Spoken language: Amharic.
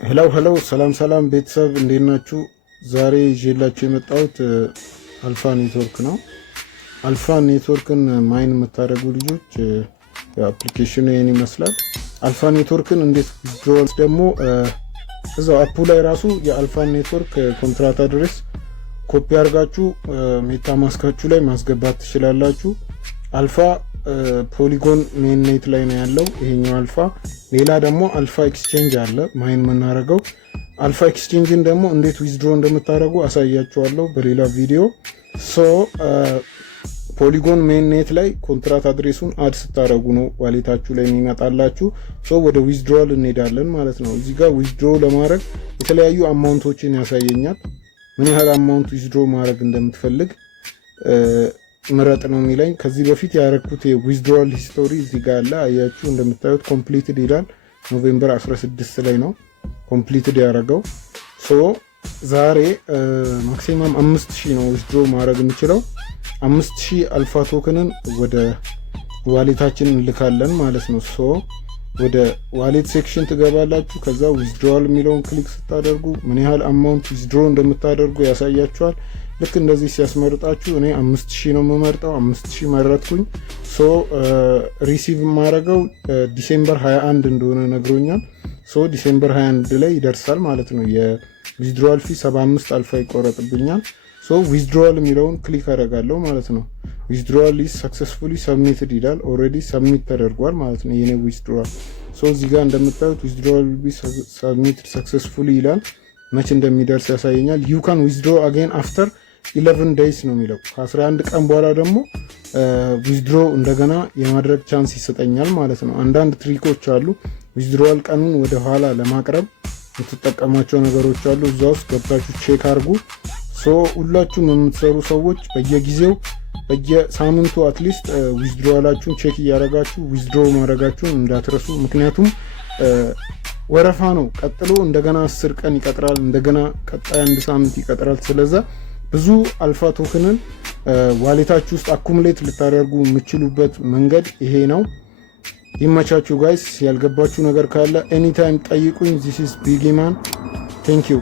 ሄሎ ሰላም ቤተሰብ እንዴት ናችሁ? ዛሬ ይዤላችሁ የመጣሁት አልፋ ኔትወርክ ነው። አልፋ ኔትወርክን ማይን የምታደርጉ ልጆች አፕሊኬሽኑ ይሄን ይመስላል። አልፋ ኔትወርክን እንዴት ጆልስ ደግሞ እዛው አፑ ላይ ራሱ የአልፋ ኔትወርክ ኮንትራት አድሬስ ኮፒ አድርጋችሁ ሜታ ማስካችሁ ላይ ማስገባት ትችላላችሁ። አልፋ ፖሊጎን ሜን ኔት ላይ ነው ያለው ይሄኛው አልፋ። ሌላ ደግሞ አልፋ ኤክስቼንጅ አለ ማይን የምናደርገው። አልፋ ኤክስቼንጅን ደግሞ እንዴት ዊዝድሮ እንደምታደርጉ አሳያችኋለሁ በሌላ ቪዲዮ። ፖሊጎን ሜን ኔት ላይ ኮንትራት አድሬሱን አድ ስታደርጉ ነው ዋሌታችሁ ላይ የሚመጣላችሁ። ወደ ዊዝድሮል እንሄዳለን ማለት ነው። እዚህ ጋር ዊዝድሮ ለማድረግ የተለያዩ አማውንቶችን ያሳየኛል። ምን ያህል አማውንት ዊዝድሮ ማድረግ እንደምትፈልግ ምረጥ ነው የሚለኝ። ከዚህ በፊት ያረኩት የዊዝድሮል ሂስቶሪ እዚህ ጋር አለ። አያችሁ እንደምታዩት ኮምፕሊትድ ይላል። ኖቬምበር 16 ላይ ነው ኮምፕሊትድ ያደረገው። ዛሬ ማክሲማም 5000 ነው ዊዝድሮ ማድረግ የምችለው። 5000 አልፋ ቶክንን ወደ ዋሌታችን እንልካለን ማለት ነው። ወደ ዋሌት ሴክሽን ትገባላችሁ። ከዛ ዊዝድሮል የሚለውን ክሊክ ስታደርጉ ምን ያህል አማውንት ዊዝድሮ እንደምታደርጉ ያሳያችኋል። ልክ እንደዚህ ሲያስመርጣችሁ እኔ 5000 ነው የምመርጠው። 5000 መረጥኩኝ። ሪሲቭ የማደርገው ዲሴምበር 21 እንደሆነ ነግሮኛል። ዲሴምበር 21 ላይ ይደርሳል ማለት ነው። የዊዝድሮል ፊ 75 አልፋ ይቆረጥብኛል። ዊዝድሮል የሚለውን ክሊክ አደርጋለሁ ማለት ነው። ዊዝድሮል ኢዝ ሰክሰስፉሊ ሰብሚትድ ይላል። ኦልሬዲ ሰብሚት ተደርጓል ማለት ነው የኔ ዊዝድሮል። እዚህ ጋር እንደምታዩት ዊዝድሮል ቢ ሰብሚትድ ሰክሰስፉሊ ይላል። መቼ እንደሚደርስ ያሳየኛል። ዩ ካን ዊዝድሮ አጌን አፍተር 11 ዴይስ ነው የሚለው። ከ11 ቀን በኋላ ደግሞ ዊዝድሮ እንደገና የማድረግ ቻንስ ይሰጠኛል ማለት ነው። አንዳንድ ትሪኮች አሉ። ዊዝድሮል ቀኑን ወደ ኋላ ለማቅረብ የምትጠቀማቸው ነገሮች አሉ። እዛ ውስጥ ገብታችሁ ቼክ አድርጉ። ሁላችሁም የምትሰሩ ሰዎች በየጊዜው በየሳምንቱ አትሊስት ዊዝድሮላችሁን ቼክ እያደረጋችሁ ዊዝድሮ ማድረጋችሁን እንዳትረሱ። ምክንያቱም ወረፋ ነው። ቀጥሎ እንደገና 10 ቀን ይቀጥራል፣ እንደገና ቀጣይ 1 ሳምንት ይቀጥራል። ስለዛ ብዙ አልፋ ቶክንን ዋሌታችሁ ውስጥ አኩሙሌት ልታደርጉ የምችሉበት መንገድ ይሄ ነው። ይመቻችሁ ጋይስ። ያልገባችሁ ነገር ካለ ኤኒታይም ጠይቁኝ። ዚስ ኢዝ ቢጊማን። ቴንክ ዩ